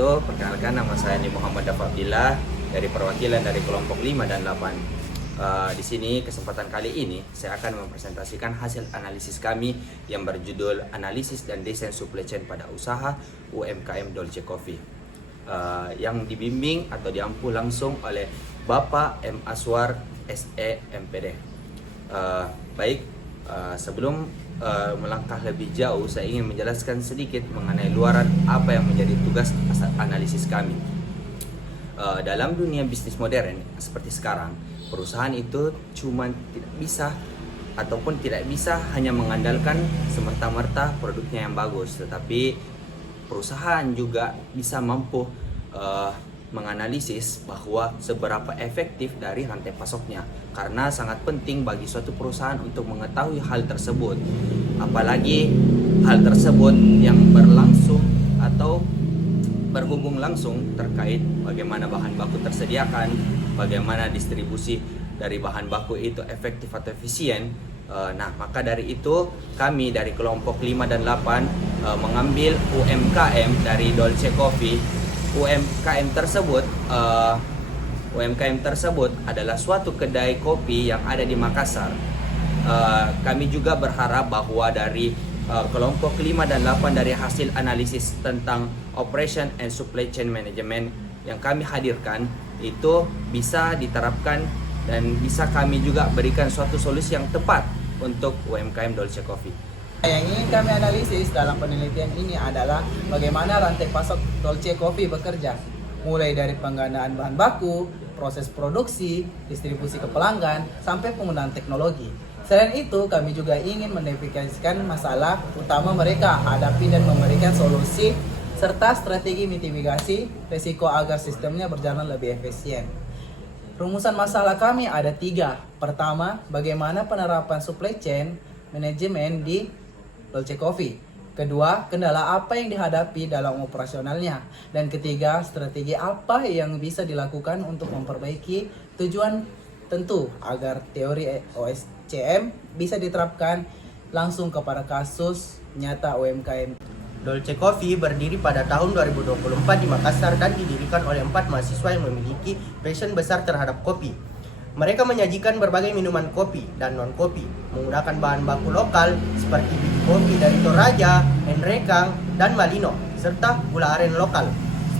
wabarakatuh. Perkenalkan, nama saya Muhammad Dafabdillah dari perwakilan dari kelompok 5 dan 8. Di sini kesempatan kali ini saya akan mempresentasikan hasil analisis kami yang berjudul Analisis dan Desain Supply Chain pada Usaha UMKM Dolce Coffee, yang dibimbing atau diampu langsung oleh Bapak M. Aswar SE MPD. Sebelum melangkah lebih jauh, saya ingin menjelaskan sedikit mengenai luaran apa yang menjadi tugas analisis kami. Dalam dunia bisnis modern seperti sekarang, perusahaan itu tidak bisa hanya mengandalkan semerta-merta produknya yang bagus, tetapi perusahaan juga bisa mampu menganalisis bahwa seberapa efektif dari rantai pasoknya, karena sangat penting bagi suatu perusahaan untuk mengetahui hal tersebut, apalagi hal tersebut yang berlangsung atau berhubung langsung terkait bagaimana bahan baku tersediakan, bagaimana distribusi dari bahan baku itu efektif atau efisien. Maka dari itu kami dari kelompok 5 dan 8 mengambil UMKM dari Dolce Coffee. UMKM tersebut adalah suatu kedai kopi yang ada di Makassar. Kami juga berharap bahwa dari kelompok 5 dan 8 dari hasil analisis tentang Operation and Supply Chain Management yang kami hadirkan itu bisa diterapkan dan bisa kami juga berikan suatu solusi yang tepat untuk UMKM Dolce Coffee. Yang ingin kami analisis dalam penelitian ini adalah bagaimana rantai pasok Dolce Coffee bekerja, mulai dari penggandaan bahan baku, proses produksi, distribusi ke pelanggan, sampai penggunaan teknologi. Selain itu, kami juga ingin mendefiniasikan masalah utama mereka hadapi dan memberikan solusi serta strategi mitigasi risiko agar sistemnya berjalan lebih efisien. Rumusan masalah kami ada 3. Pertama, bagaimana penerapan supply chain manajemen di Dolce Coffee. Kedua, kendala apa yang dihadapi dalam operasionalnya. Dan ketiga, strategi apa yang bisa dilakukan untuk memperbaiki tujuan tentu agar teori OSCM bisa diterapkan langsung kepada kasus nyata UMKM. Dolce Coffee berdiri pada tahun 2024 di Makassar dan didirikan oleh 4 mahasiswa yang memiliki passion besar terhadap kopi. Mereka menyajikan berbagai minuman kopi dan non-kopi menggunakan bahan baku lokal seperti biji kopi dari Toraja, Henrekang, dan Malino, serta gula aren lokal.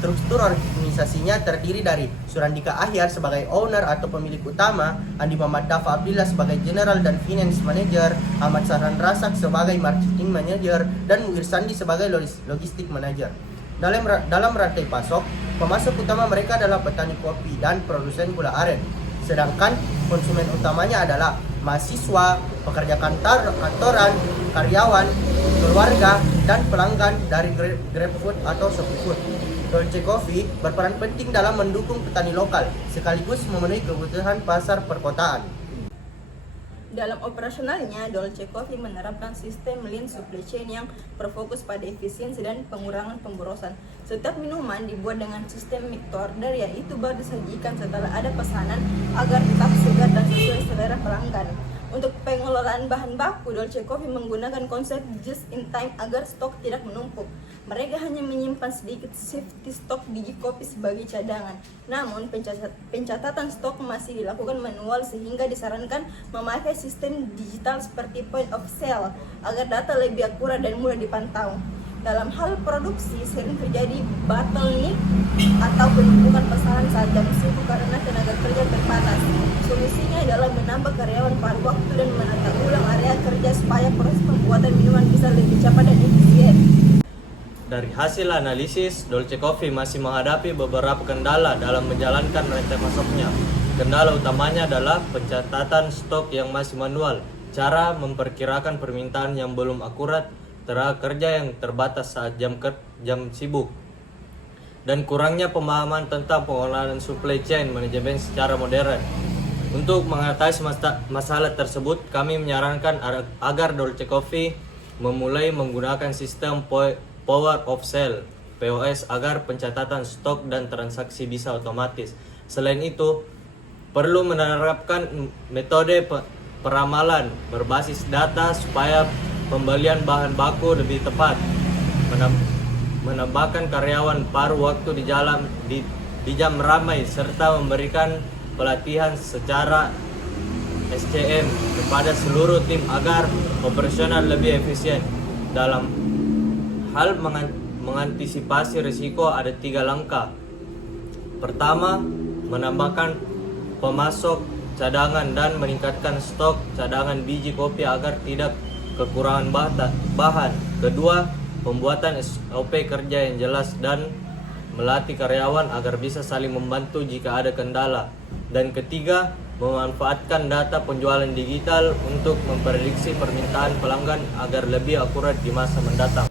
Struktur organisasinya terdiri dari Surandika Ahyar sebagai owner atau pemilik utama, Andi Muhammad Dafabdillah sebagai general dan finance manager, Ahmad Sarhan Rasak sebagai marketing manager, dan Muir Sandi sebagai logistik manager. Dalam rantai pasok, pemasok utama mereka adalah petani kopi dan produsen gula aren. Sedangkan konsumen utamanya adalah mahasiswa, pekerja kantoran, karyawan, keluarga, dan pelanggan dari GrabFood atau ShopeeFood. Dolce Coffee berperan penting dalam mendukung petani lokal, sekaligus memenuhi kebutuhan pasar perkotaan. Dalam operasionalnya, Dolce Coffee menerapkan sistem lean supply chain yang berfokus pada efisiensi dan pengurangan pemborosan. Setiap minuman dibuat dengan sistem make to order, yaitu baru disajikan setelah ada pesanan agar tetap segar dan sesuai selera pelanggan. Untuk pengelolaan bahan baku, Dolce Coffee menggunakan konsep just in time agar stok tidak menumpuk. Mereka hanya menyimpan sedikit safety stok biji kopi sebagai cadangan. Namun, pencatatan stok masih dilakukan manual sehingga disarankan memakai sistem digital seperti point of sale agar data lebih akurat dan mudah dipantau. Dalam hal produksi, sering terjadi bottleneck atau penumpukan pesanan saat jam sibuk karena tenaga kerja terbatas. Solusinya adalah menambah karyawan paruh waktu dan menata ulang area kerja supaya proses pembuatan minuman bisa lebih cepat dan efisien. Dari hasil analisis, Dolce Coffee masih menghadapi beberapa kendala dalam menjalankan rantai pasoknya. Kendala utamanya adalah pencatatan stok yang masih manual, cara memperkirakan permintaan yang belum akurat, tenaga kerja yang terbatas saat jam sibuk, dan kurangnya pemahaman tentang pengelolaan supply chain manajemen secara modern. Untuk mengatasi masalah tersebut, kami menyarankan agar Dolce Coffee memulai menggunakan sistem Power of Sale (POS) agar pencatatan stok dan transaksi bisa otomatis. Selain itu, perlu menerapkan metode peramalan berbasis data supaya pembelian bahan baku lebih tepat. menambahkan karyawan paruh waktu di jam ramai serta memberikan pelatihan secara SCM kepada seluruh tim agar operasional lebih efisien. Dalam hal mengantisipasi risiko ada 3 langkah. Pertama, menambahkan pemasok cadangan dan meningkatkan stok cadangan biji kopi agar tidak kekurangan bahan. Kedua, pembuatan SOP kerja yang jelas dan melatih karyawan agar bisa saling membantu jika ada kendala. Dan ketiga, memanfaatkan data penjualan digital untuk memprediksi permintaan pelanggan agar lebih akurat di masa mendatang.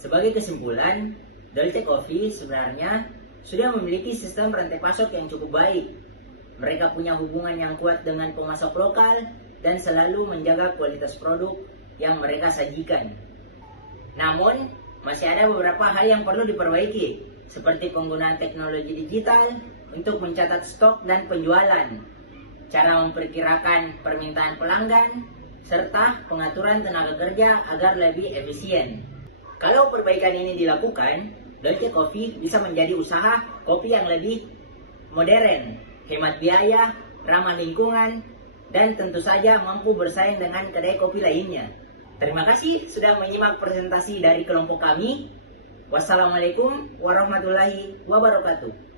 Sebagai kesimpulan, Dolce Coffee sebenarnya sudah memiliki sistem rantai pasok yang cukup baik. Mereka punya hubungan yang kuat dengan pemasok lokal dan selalu menjaga kualitas produk yang mereka sajikan. Namun, masih ada beberapa hal yang perlu diperbaiki, seperti penggunaan teknologi digital untuk mencatat stok dan penjualan, cara memperkirakan permintaan pelanggan, serta pengaturan tenaga kerja agar lebih efisien. Kalau perbaikan ini dilakukan, Dolce Coffee bisa menjadi usaha kopi yang lebih modern, hemat biaya, ramah lingkungan, dan tentu saja mampu bersaing dengan kedai kopi lainnya. Terima kasih sudah menyimak presentasi dari kelompok kami. Wassalamualaikum warahmatullahi wabarakatuh.